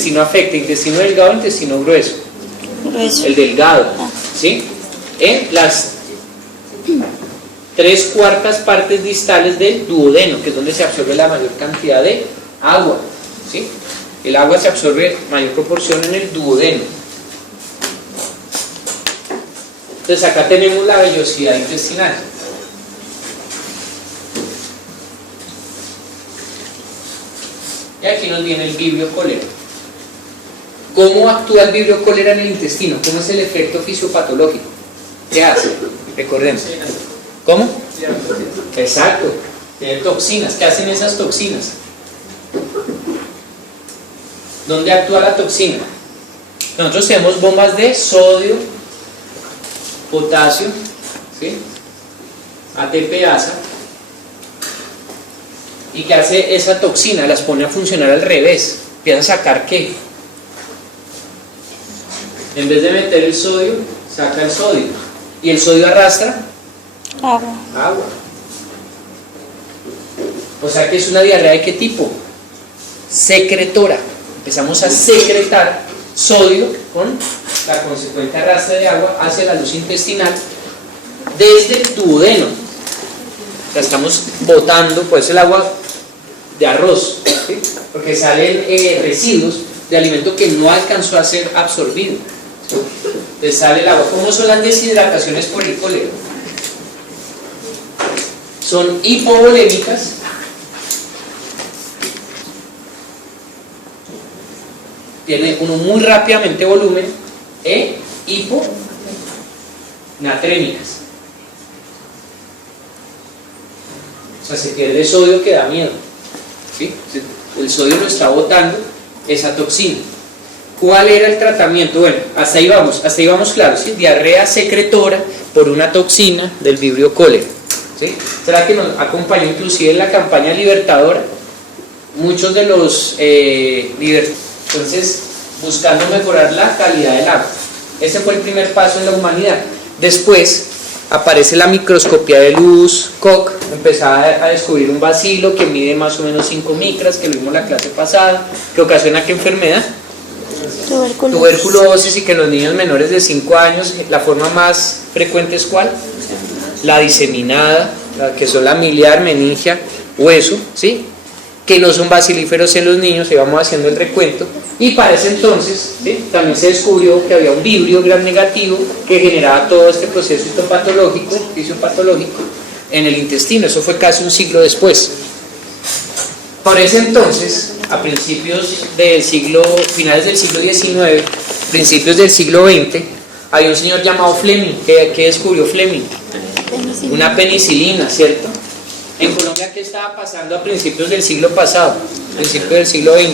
intestino afecta? ¿Intestino delgado o intestino grueso? Grueso. El delgado, ¿sí? En las 3/4 partes distales del duodeno, que es donde se absorbe la mayor cantidad de agua, ¿sí? El agua se absorbe en mayor proporción en el duodeno. Entonces acá tenemos la vellosidad intestinal. Y aquí nos viene el vibrio cólera. ¿Cómo actúa el vibrio cólera en el intestino? ¿Cómo es el efecto fisiopatológico? ¿Qué hace? Recordemos. ¿Cómo? Exacto. Tiene toxinas. ¿Qué hacen esas toxinas? ¿Dónde actúa la toxina? Nosotros tenemos bombas de sodio, potasio, ¿sí? ATPasa. ¿Y qué hace esa toxina? Las pone a funcionar al revés. Empieza a sacar ¿qué? En vez de meter el sodio, saca el sodio. ¿Y el sodio arrastra? Agua. Agua. O sea que es una diarrea ¿de qué tipo? Secretora. Empezamos a secretar sodio con la consecuente arrastre de agua hacia la luz intestinal desde el duodeno. O sea, estamos botando, pues el agua de arroz, ¿sí? Porque salen residuos de alimento que no alcanzó a ser absorbido. Entonces sale el agua. ¿Cómo son las deshidrataciones por el cólera? Son hipovolémicas, tiene uno muy rápidamente volumen, e hiponatrémicas. O sea, se pierde sodio que da miedo, ¿sí? El sodio lo está botando esa toxina. ¿Cuál era el tratamiento? Bueno, hasta ahí vamos claros, ¿sí? Diarrea secretora por una toxina del vibrio cólera, ¿sí? ¿Será que nos acompañó inclusive en la campaña libertadora? Muchos de los entonces, buscando mejorar la calidad del agua. Ese fue el primer paso en la humanidad. Después aparece la microscopía de luz, Koch empezaba a descubrir un bacilo que mide más o menos 5 micras, que lo vimos la clase pasada, que ocasiona ¿qué enfermedad? Tuberculosis, y que en los niños menores de 5 años la forma más frecuente es ¿cuál? La diseminada, la que son la miliar, meningia, hueso, ¿sí? Que no son bacilíferos en los niños, y vamos haciendo el recuento. Y para ese entonces, ¿sí? También se descubrió que había un vibrio gram negativo que generaba todo este proceso fisiopatológico en el intestino. Eso fue casi un siglo después. Por ese entonces, a finales del siglo XIX, principios del siglo XX, había un señor llamado Fleming. ¿Qué descubrió Fleming? Una penicilina, ¿cierto? En Colombia, ¿qué estaba pasando a principios del siglo pasado? Principios del siglo XX.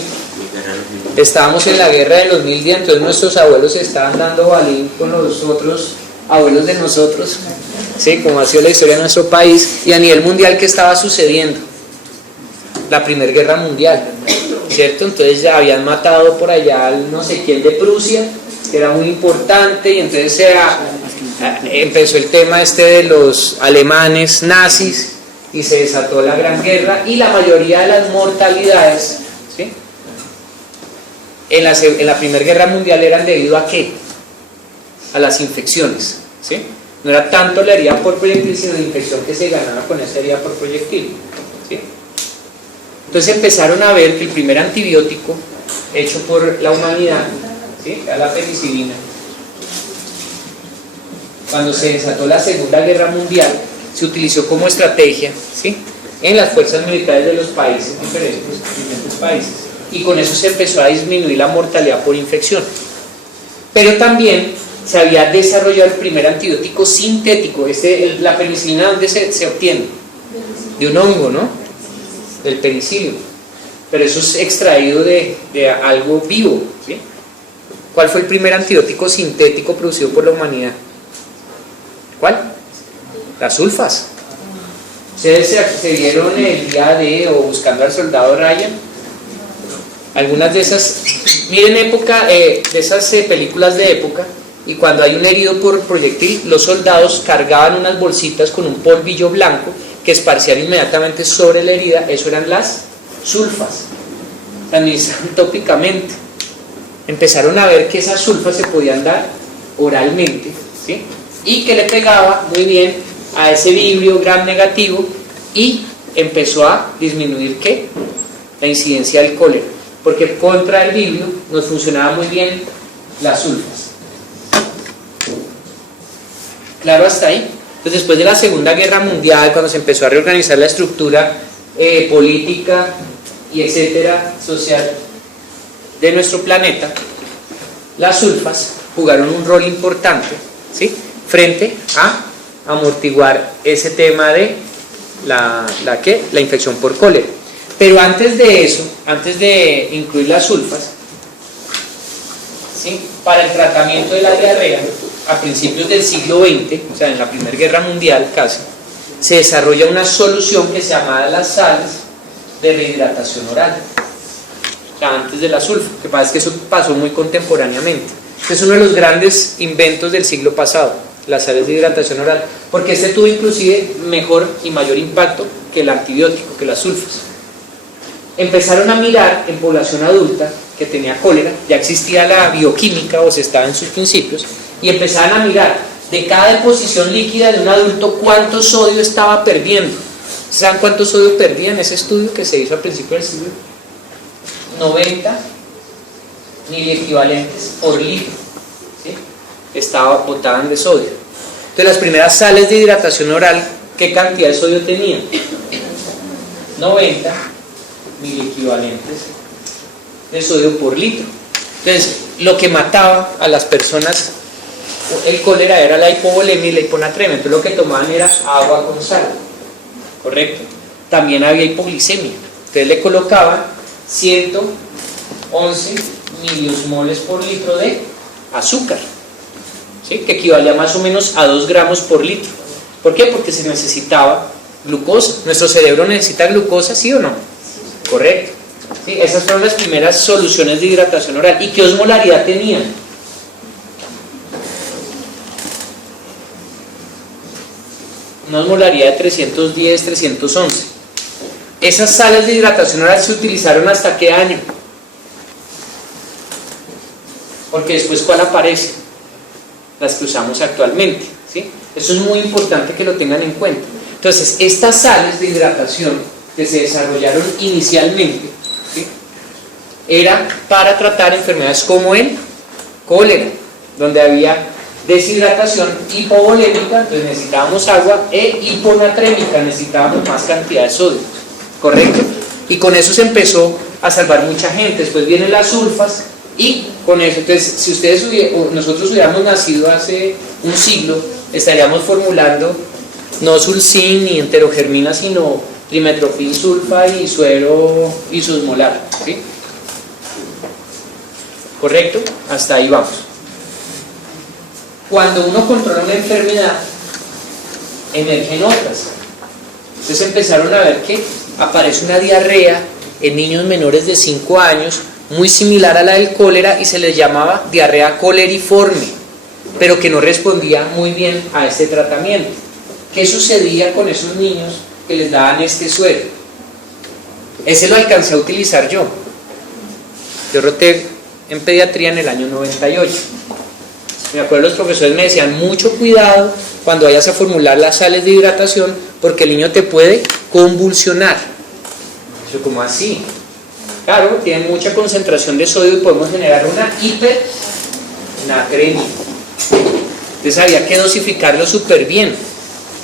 Estábamos en la guerra de los 1000 días, entonces nuestros abuelos estaban dando balín con los otros abuelos de nosotros, ¿sí? Como ha sido la historia de nuestro país, y a nivel mundial, ¿qué estaba sucediendo? La Primera Guerra Mundial, ¿cierto? Entonces ya habían matado por allá al no sé quién de Prusia, que era muy importante, y entonces empezó el tema de los alemanes nazis, y se desató la Gran Guerra, y la mayoría de las mortalidades, ¿sí? en la Primera Guerra Mundial eran debido a ¿qué? A las infecciones, ¿sí? No era tanto la herida por proyectil, sino la infección que se ganaba con esa herida por proyectil, ¿sí? Entonces empezaron a ver que el primer antibiótico hecho por la humanidad, ¿sí? Era la penicilina. Cuando se desató la Segunda Guerra Mundial, se utilizó como estrategia, ¿sí? En las fuerzas militares de los países diferentes países, y con eso se empezó a disminuir la mortalidad por infección. Pero también se había desarrollado el primer antibiótico sintético. La penicilina, ¿dónde se obtiene? De un hongo, ¿no? Del penicilio. Pero eso es extraído de algo vivo, ¿sí? ¿Cuál fue el primer antibiótico sintético producido por la humanidad? ¿Cuál? Las sulfas. ¿Ustedes se vieron el día de o buscando al soldado Ryan? Algunas de esas, miren de esas películas de época, y cuando hay un herido por proyectil, los soldados cargaban unas bolsitas con un polvillo blanco que esparcían inmediatamente sobre la herida. Eso eran las sulfas, se administran tópicamente, empezaron a ver que esas sulfas se podían dar oralmente, ¿sí? Y que le pegaba muy bien a ese vibrio gram negativo y empezó a disminuir ¿qué? La incidencia del cólera, porque contra el vibrio nos funcionaba muy bien las sulfas. ¿Claro hasta ahí? Pues después de la Segunda Guerra Mundial, cuando se empezó a reorganizar la estructura política y etcétera, social de nuestro planeta, las sulfas jugaron un rol importante, ¿sí? Frente a amortiguar ese tema de la infección por cólera. Pero antes de eso, antes de incluir las sulfas, ¿sí? Para el tratamiento de la diarrea, a principios del siglo XX, o sea, en la Primera Guerra Mundial casi, se desarrolla una solución que se llamaba las sales de rehidratación oral, o sea, antes de la sulfa, que pasa es que eso pasó muy contemporáneamente. Este es uno de los grandes inventos del siglo pasado, las sales de hidratación oral, porque este tuvo inclusive mejor y mayor impacto que el antibiótico, que las sulfas. Empezaron a mirar en población adulta que tenía cólera, ya existía la bioquímica o se estaba en sus principios, y empezaron a mirar de cada deposición líquida de un adulto cuánto sodio estaba perdiendo. ¿Saben cuánto sodio perdía en ese estudio que se hizo al principio del siglo? 90 miliequivalentes por litro, ¿sí? Botaban de sodio. Entonces las primeras sales de hidratación oral, ¿qué cantidad de sodio tenían? 90 miliequivalentes de sodio por litro. Entonces lo que mataba a las personas el cólera era la hipovolemia y la hiponatremia. Entonces lo que tomaban era agua con sal, correcto. También había hipoglicemia, entonces le colocaban 111 miliosmoles por litro de azúcar, ¿sí? Que equivalía más o menos a 2 gramos por litro. ¿Por qué? Porque se necesitaba glucosa. Nuestro cerebro necesita glucosa, ¿sí o no? Correcto, ¿sí? Esas fueron las primeras soluciones de hidratación oral. ¿Y qué osmolaridad tenían? Una osmolaridad de 310, 311. Esas sales de hidratación oral se utilizaron ¿hasta qué año? Porque después ¿cuál aparece? Las que usamos actualmente, ¿sí? Eso es muy importante que lo tengan en cuenta. Entonces, estas sales de hidratación que se desarrollaron inicialmente, ¿sí? Era para tratar enfermedades como el cólera, donde había deshidratación hipovolémica, entonces necesitábamos agua, e hiponatrémica, necesitábamos más cantidad de sodio, ¿correcto? Y con eso se empezó a salvar mucha gente. Después vienen las sulfas y con eso, entonces si nosotros hubiéramos nacido hace un siglo, estaríamos formulando no sulcin ni enterogermina, sino trimetropin sulfa y suero isosmolar, ¿sí? ¿Correcto? Hasta ahí vamos. Cuando uno controla una enfermedad, emergen otras. Entonces empezaron a ver que aparece una diarrea en niños menores de 5 años, muy similar a la del cólera, y se les llamaba diarrea coleriforme, pero que no respondía muy bien a este tratamiento. ¿Qué sucedía con esos niños que les daban este suero? Ese lo alcancé a utilizar yo. Yo roté en pediatría en el año 98. Me acuerdo, los profesores me decían mucho cuidado cuando vayas a formular las sales de hidratación, porque el niño te puede convulsionar. Yo, ¿cómo así? Claro, tienen mucha concentración de sodio y podemos generar una hipernatremia. Entonces había que dosificarlo súper bien.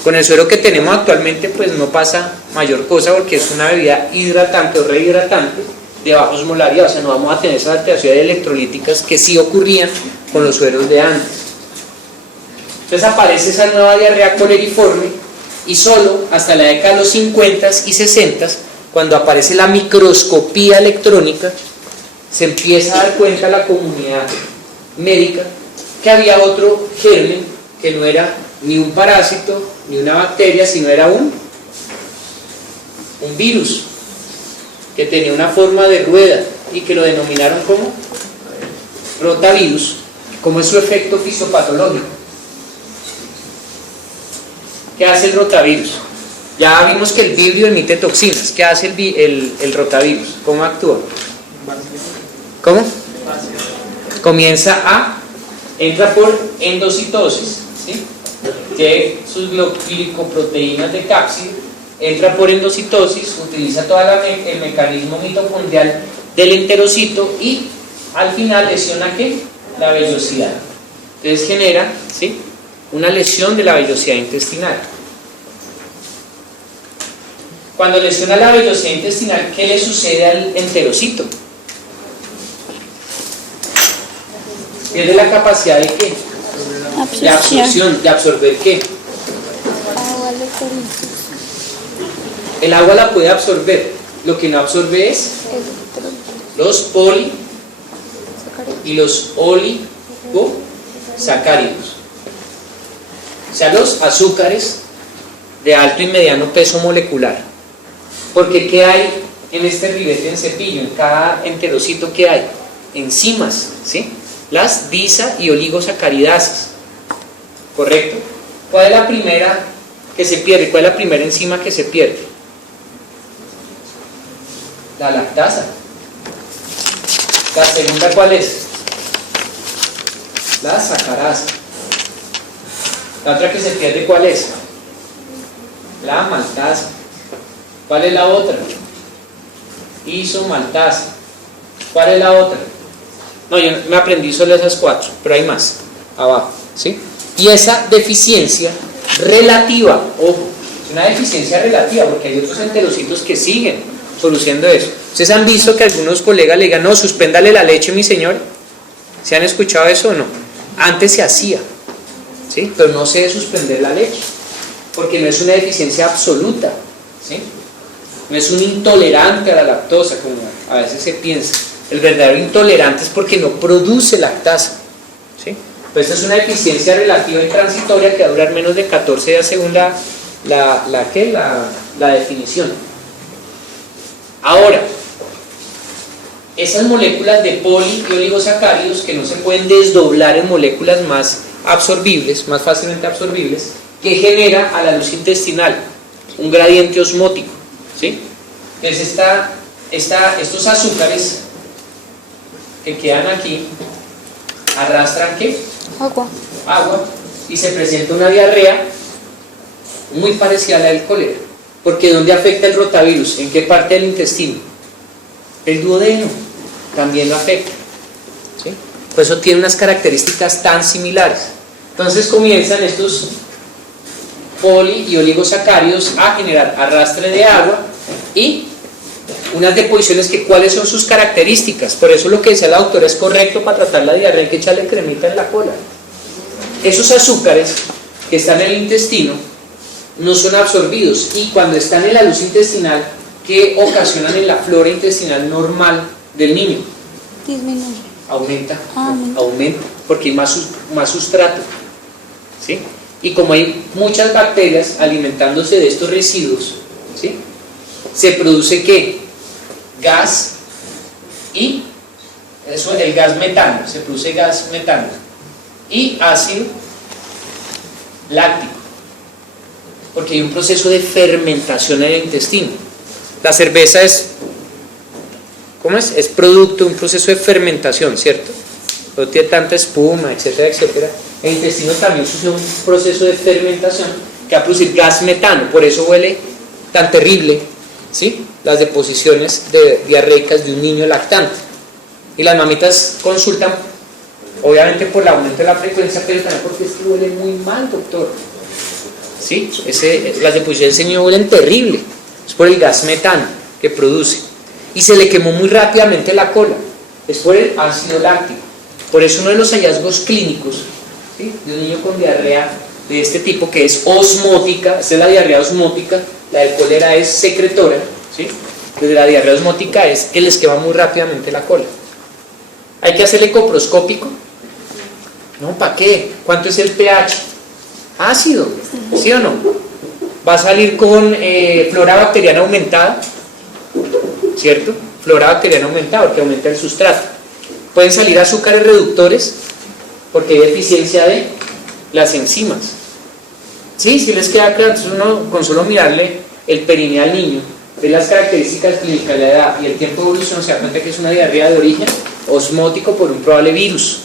Con el suero que tenemos actualmente pues no pasa mayor cosa, porque es una bebida hidratante o rehidratante de baja osmolaridad, o sea, no vamos a tener esas alteraciones electrolíticas que sí ocurrían con los sueros de antes. Entonces aparece esa nueva diarrea coleriforme, y solo hasta la década de los 50 y 60, cuando aparece la microscopía electrónica, se empieza a dar cuenta la comunidad médica que había otro germen que no era ni un parásito ni una bacteria, sino era un virus que tenía una forma de rueda y que lo denominaron como rotavirus. ¿Cómo es su efecto fisiopatológico? ¿Qué hace el rotavirus? Ya vimos que el vibrio emite toxinas. ¿Qué hace el rotavirus? ¿Cómo actúa? ¿Cómo? entra por endocitosis, ¿sí? Que sus glicoproteínas de cápside, entra por endocitosis, utiliza todo el mecanismo mitocondrial del enterocito y al final lesiona ¿qué? La vellosidad. Entonces genera, ¿sí?, una lesión de la vellosidad intestinal. Cuando lesiona la vellosidad intestinal, ¿qué le sucede al enterocito? Pierde la capacidad de ¿qué? De absorción, de absorber ¿qué? El agua la puede absorber, lo que no absorbe es los poli y los oligosacáridos, o sea, los azúcares de alto y mediano peso molecular. Porque ¿qué hay en este ribete en cepillo? En cada enterocito, ¿qué hay? Enzimas, ¿sí? Las disa y oligosacaridases, ¿correcto? ¿Cuál es la primera que se pierde? ¿Cuál es la primera enzima que se pierde? La lactasa. ¿La segunda cuál es? La sacarasa. ¿La otra que se pierde cuál es? La maltasa. ¿Cuál es la otra? Isomaltasa. ¿Cuál es la otra? No, yo me aprendí solo esas 4, pero hay más abajo, ¿sí? Y esa deficiencia relativa, ojo, es una deficiencia relativa porque hay otros enterocitos que siguen solucionando eso. ¿Ustedes han visto que algunos colegas le digan, no, suspéndale la leche, mi señor? ¿Se han escuchado eso o no? Antes se hacía, ¿sí? Pero no se debe suspender la leche porque no es una deficiencia absoluta, ¿sí? No es un intolerante a la lactosa, como a veces se piensa. El verdadero intolerante es porque no produce lactasa, ¿sí? Pues esta es una deficiencia relativa y transitoria que va a durar menos de 14 días según la definición. Ahora, esas moléculas de poli y oligosacáridos que no se pueden desdoblar en moléculas más absorbibles, más fácilmente absorbibles, que genera a la luz intestinal un gradiente osmótico, ¿sí? Entonces estos azúcares que quedan aquí arrastran ¿qué? Agua y se presenta una diarrea muy parecida a la del cólera. Porque ¿dónde afecta el rotavirus? ¿En qué parte del intestino? El duodeno también lo afecta, ¿sí? Por eso tiene unas características tan similares. Entonces comienzan estos poli y oligosacáridos a generar arrastre de agua y unas deposiciones que ¿cuáles son sus características? Por eso lo que decía la doctora es correcto para tratar la diarrea, hay que echarle cremita en la cola. Esos azúcares que están en el intestino no son absorbidos y cuando están en la luz intestinal, ¿qué ocasionan en la flora intestinal normal del niño? Disminuye. Aumenta, porque hay más sustrato, ¿sí? Y como hay muchas bacterias alimentándose de estos residuos, ¿sí?, se produce ¿qué? Gas y eso, el gas metano, se produce gas metano y ácido láctico, porque hay un proceso de fermentación en el intestino. La cerveza es, ¿cómo es? Es producto de un proceso de fermentación, ¿cierto? No tiene tanta espuma, etcétera, etcétera. El intestino también sufre un proceso de fermentación que va a producir gas metano, por eso huele tan terrible, ¿sí?, las deposiciones diarreicas de un niño lactante. Y las mamitas consultan, obviamente por el aumento de la frecuencia, pero también porque es que huele muy mal, doctor. ¿Sí? Las deposiciones de ese niño huelen terrible, es por el gas metano que produce. Y se le quemó muy rápidamente la cola, es por el ácido láctico. Por eso uno de los hallazgos clínicos, ¿sí?, de un niño con diarrea de este tipo, que es osmótica, esta es la diarrea osmótica, la del cólera es secretora, ¿sí? Desde la diarrea osmótica es que les quema muy rápidamente la cola. ¿Hay que hacerle coproscópico? No, ¿para qué? ¿Cuánto es el pH? Ácido, ¿sí o no? Va a salir con flora bacteriana aumentada, ¿cierto? Flora bacteriana aumentada porque aumenta el sustrato. Pueden salir azúcares reductores porque hay deficiencia de las enzimas. Sí, si les queda claro. Entonces uno con solo mirarle el perineo al niño, ver las características clínicas, la edad y el tiempo de evolución, se da cuenta que es una diarrea de origen osmótico por un probable virus.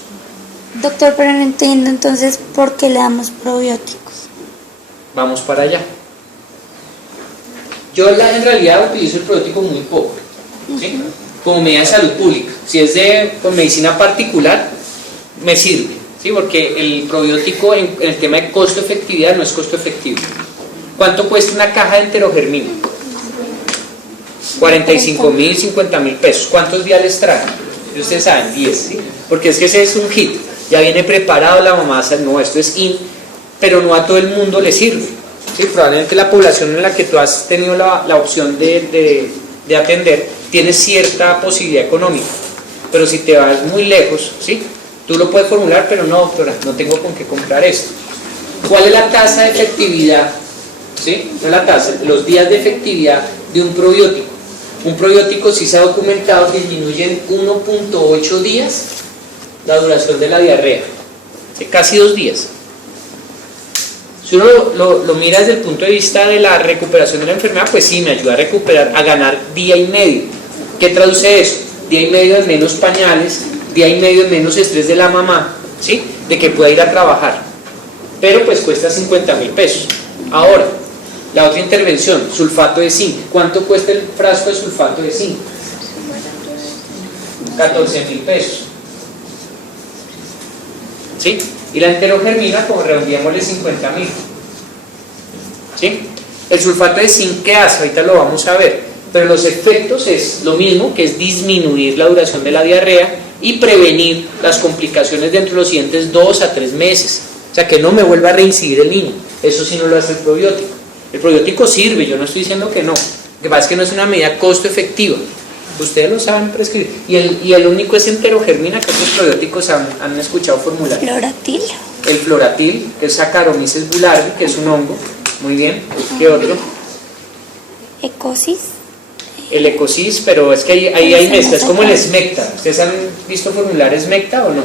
Doctor, pero no entiendo entonces por qué le damos probióticos. Vamos para allá. Yo en realidad utilizo el probiótico muy poco, ¿sí? Como medida de salud pública. Si es con medicina particular, me sirve, ¿sí? Porque el probiótico en el tema de costo-efectividad no es costo-efectivo. ¿Cuánto cuesta una caja de enterogermina? 45.000, 50.000 pesos. ¿Cuántos viales trae? Ustedes saben, 10, ¿sí? Porque es que ese es un hit. Ya viene preparado, la mamá sabe, no, esto es pero no a todo el mundo le sirve, ¿sí? Probablemente la población en la que tú has tenido la opción de atender tiene cierta posibilidad económica, pero si te vas muy lejos, ¿sí? Tú lo puedes formular, pero no, doctora, no tengo con qué comprar esto. ¿Cuál es la tasa de efectividad? ¿Sí? No la tasa, los días de efectividad de un probiótico. Un probiótico, si se ha documentado, disminuye en 1.8 días la duración de la diarrea, ¿sí? Casi 2 días. Si uno lo mira desde el punto de vista de la recuperación de la enfermedad, pues sí, me ayuda a recuperar, a ganar día y medio. ¿Qué traduce eso? Día y medio de menos pañales, día y medio de menos estrés de la mamá, ¿sí? De que pueda ir a trabajar. Pero pues cuesta 50.000 pesos. Ahora, la otra intervención, sulfato de zinc. ¿Cuánto cuesta el frasco de sulfato de zinc? 14.000 pesos. ¿Sí? Y la enterogermina, como redondeémosle 50.000. ¿Sí? El sulfato de zinc, ¿qué hace? Ahorita lo vamos a ver. Pero los efectos es lo mismo, que es disminuir la duración de la diarrea y prevenir las complicaciones dentro de los siguientes 2 a 3 meses. O sea, que no me vuelva a reincidir el niño. Eso sí no lo hace el probiótico. El probiótico sirve, yo no estoy diciendo que no. Lo que pasa es que no es una medida costo efectiva. Ustedes lo saben prescribir. Y el único es enterogermina, que otros probióticos han escuchado formular. Floratil. El floratil, que es Saccharomyces boulardii, que es un hongo. Muy bien. ¿Qué otro? Ecosis. El ecosis, pero es que ahí hay mezcla, es como el esmecta. ¿Ustedes han visto formular esmecta o no?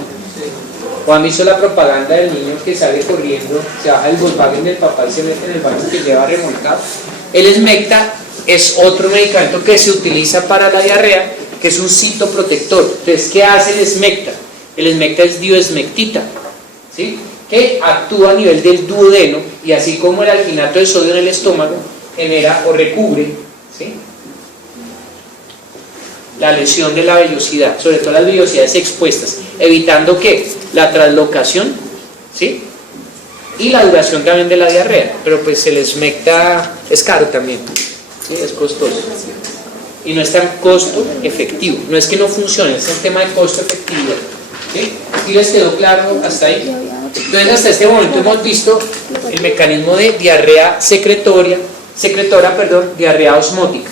¿O han visto la propaganda del niño que sale corriendo, se baja el Volkswagen del papá y se mete en el baño que lleva remolcado? El esmecta es otro medicamento que se utiliza para la diarrea, que es un citoprotector. Entonces, ¿qué hace el esmecta? El esmecta es diosmectita, ¿sí? Que actúa a nivel del duodeno y así como el alginato de sodio en el estómago genera o recubre, ¿sí?, la lesión de la vellosidad, sobre todo las vellosidades expuestas, evitando que la traslocación, ¿sí?, y la duración también de la diarrea. Pero pues el esmecta es caro también, ¿sí?, es costoso y no es tan costo efectivo. No es que no funcione, es el tema de costo efectividad, ¿sí? ¿Sí les quedó claro hasta ahí? Entonces, hasta este momento hemos visto el mecanismo de diarrea secretora, diarrea osmótica.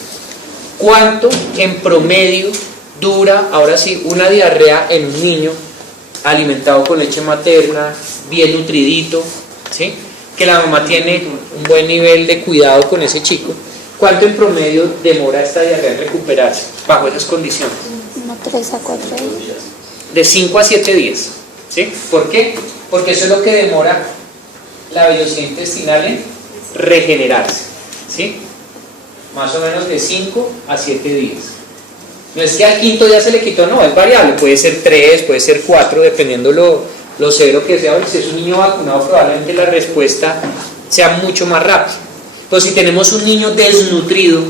¿Cuánto en promedio dura, ahora sí, una diarrea en un niño alimentado con leche materna, bien nutridito, ¿sí?, que la mamá tiene un buen nivel de cuidado con ese chico? ¿Cuánto en promedio demora esta diarrea en recuperarse bajo esas condiciones? 3 a 4 días. De 5 a 7 días, ¿sí? ¿Por qué? Porque eso es lo que demora la vellosidad intestinal en regenerarse, ¿sí? Más o menos de 5 a 7 días. No es que al quinto día se le quitó, no, es variable, puede ser 3, puede ser 4, dependiendo lo severo que sea. Si es un niño vacunado, probablemente la respuesta sea mucho más rápida. Pero si tenemos un niño desnutrido,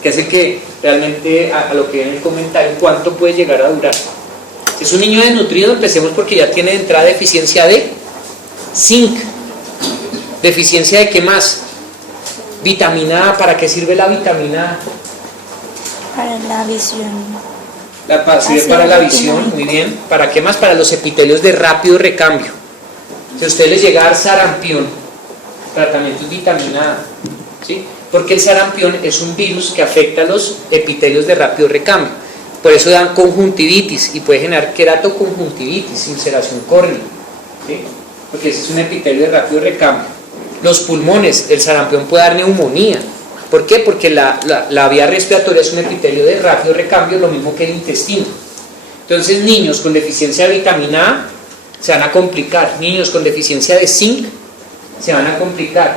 que es el que realmente, a lo que viene el comentario, ¿cuánto puede llegar a durar? Si es un niño desnutrido, empecemos porque ya tiene de entrada deficiencia de zinc. ¿Deficiencia de qué más? Vitamina A. ¿Para qué sirve la vitamina A? Para la visión. Sirve para la visión, muy bien. ¿Para qué más? Para los epitelios de rápido recambio. Si a ustedes les llega a dar sarampión, tratamiento es vitamina A, ¿sí? Porque el sarampión es un virus que afecta a los epitelios de rápido recambio. Por eso dan conjuntivitis y puede generar queratoconjuntivitis, ulceración córnea, ¿sí? Porque ese es un epitelio de rápido recambio. Los pulmones, el sarampión puede dar neumonía. ¿Por qué? Porque la vía respiratoria es un epitelio de rápido recambio, lo mismo que el intestino. Entonces, niños con deficiencia de vitamina A se van a complicar. Niños con deficiencia de zinc se van a complicar.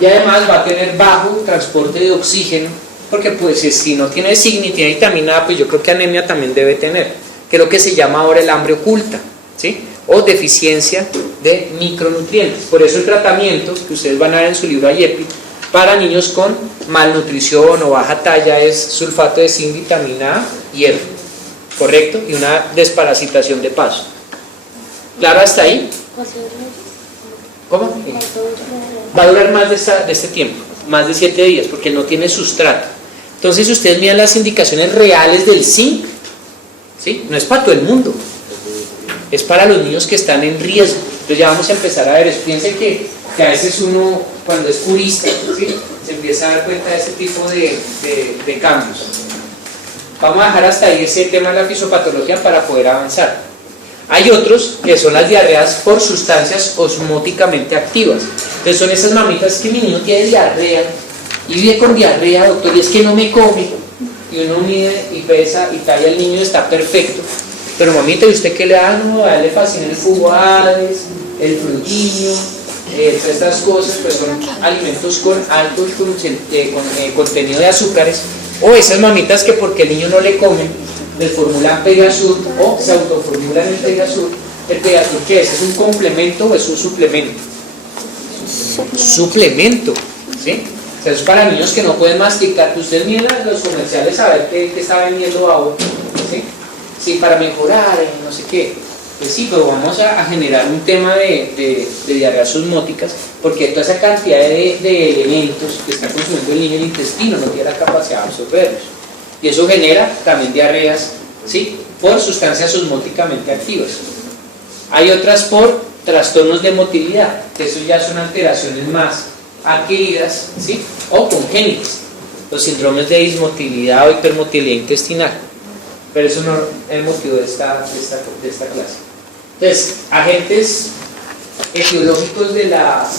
Y además va a tener bajo transporte de oxígeno, porque pues si no tiene zinc ni tiene vitamina A, pues yo creo que anemia también debe tener. que es lo que se llama ahora el hambre oculta, ¿sí? O deficiencia de micronutrientes. Por eso el tratamiento que ustedes van a ver en su libro AYEPI para niños con malnutrición o baja talla es sulfato de zinc, vitamina A, hierro, ¿correcto? Y una desparasitación de paso. ¿Claro hasta ahí? ¿Cómo? Va a durar más de este tiempo, más de 7 días, porque no tiene sustrato. Entonces, si ustedes miran las indicaciones reales del zinc, ¿sí? No es para todo el mundo, es para los niños que están en riesgo. Entonces ya vamos a empezar a ver eso. Piensen que a veces uno, cuando es purista, ¿sí? Se empieza a dar cuenta de ese tipo de cambios. Vamos a dejar hasta ahí ese tema de la fisiopatología para poder avanzar. Hay otros que son las diarreas por sustancias osmóticamente activas. Entonces son esas mamitas que mi niño tiene diarrea y vive con diarrea, doctor, y es que no me come. Y uno mide y pesa y talla, el niño está perfecto. Pero mamita, ¿y usted qué le da? No, a él le fascina el jugo Hades, el frutillo, todas estas cosas, pues son alimentos con alto contenido de azúcares. O esas mamitas que porque el niño no le comen, le formulan Pegasur o se autoformulan el Pegasur. ¿El Pegasur qué es? ¿Es un complemento o es un suplemento? Suplemento, ¿sí? O sea, es para niños que no pueden masticar. Ustedes miran los comerciales a ver qué está vendiendo ahora, ¿sí? Sí, para mejorar, no sé qué. Pues sí, pero vamos a generar un tema de diarreas osmóticas, porque toda esa cantidad de elementos que está consumiendo el niño en el intestino no tiene la capacidad de absorberlos. Y eso genera también diarreas, ¿sí? Por sustancias osmóticamente activas. Hay otras por trastornos de motilidad, que eso ya son alteraciones más adquiridas, ¿sí? O congénitas, los síndromes de dismotilidad o hipermotilidad intestinal. Pero eso no es el motivo de esta clase. Entonces, agentes etiológicos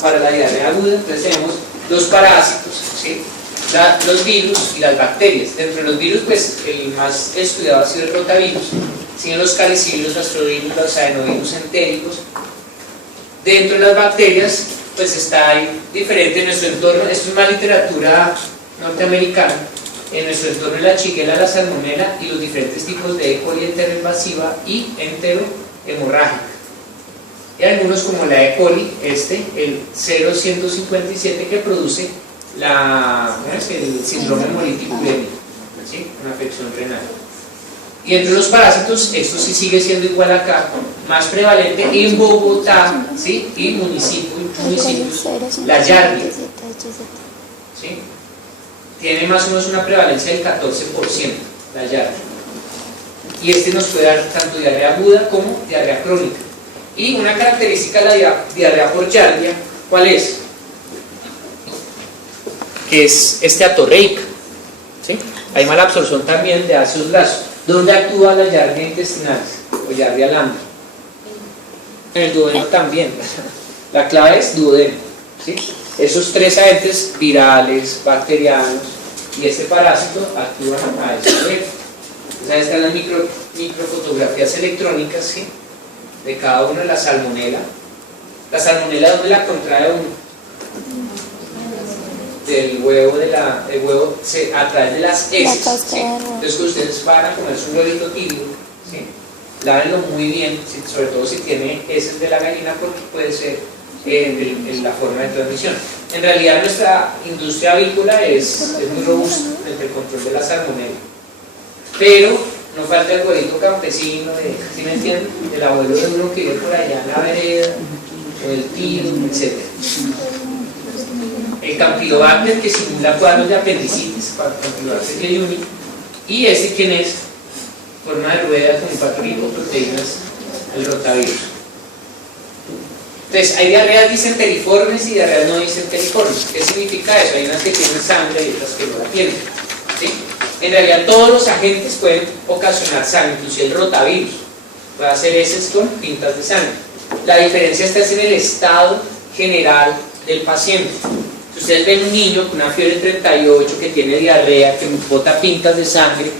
para la diarrea aguda. Entonces tenemos los parásitos, ¿sí? Los virus y las bacterias. Dentro de los virus, pues el más estudiado ha sido el rotavirus, siguen los calicivirus, los astrovirus, los adenovirus entéricos. Dentro de las bacterias, pues está ahí diferente en nuestro entorno. Esto es más literatura norteamericana. En nuestro entorno es la Shigella, la Salmonella y los diferentes tipos de E. coli enteroinvasiva y enterohemorrágica. Y algunos como la E. coli, el 0157, que produce el síndrome hemolítico urémico, ¿sí? Una afección renal. Y entre los parásitos, esto sí sigue siendo igual acá, más prevalente en Bogotá, ¿sí? Y municipios, la Yardia, ¿sí? Tiene más o menos una prevalencia del 14%, la Yardia. Y nos puede dar tanto diarrea aguda como diarrea crónica. Y una característica de la diarrea por Yardia, ¿cuál es? Que es atorreica, ¿sí? Hay mala absorción también de ácidos grasos. ¿Dónde actúa la Yardia intestinal o Yardia lambda? En el duodeno también. La clave es duodeno, ¿sí? Esos tres agentes virales, bacterianos y este parásito actúan a ese nivel. Entonces ahí están las microfotografías electrónicas, ¿sí? De cada uno de la salmonela. La salmonela, ¿dónde la contrae uno? Del huevo, el huevo a través de las heces, ¿sí? Entonces que ustedes van a comerse un huevito tibio, ¿sí? Lávenlo muy bien, ¿sí? Sobre todo si tiene heces de la gallina, porque puede ser en la forma de transmisión. En realidad nuestra industria avícola es muy robusta en el control de la salmonela, pero no falta el abuelito campesino, ¿sí me entienden? El abuelo de uno que vive por allá en la vereda, o el tío, etc. El Campylobacter, que simula cuadros de apendicitis, Campylobacter jejuni, y ¿quién es? Forma de rueda con 4 lipoproteínas, el rotavirus. Entonces, hay diarreas disenteriformes y diarreas no disenteriformes. ¿Qué significa eso? Hay unas que tienen sangre y otras que no la tienen, ¿sí? En realidad, todos los agentes pueden ocasionar sangre, inclusive el rotavirus puede hacer heces con pintas de sangre. La diferencia está en el estado general del paciente. Si ustedes ven un niño con una fiebre 38, que tiene diarrea, que bota pintas de sangre,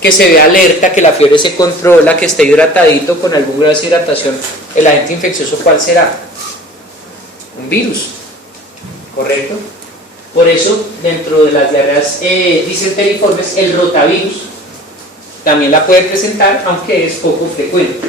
que se ve alerta, que la fiebre se controla, que esté hidratadito con algún grado de deshidratación, el agente infeccioso, ¿cuál será? Un virus, ¿correcto? Por eso, dentro de las diarreas disenteriformes, el rotavirus también la puede presentar, aunque es poco frecuente.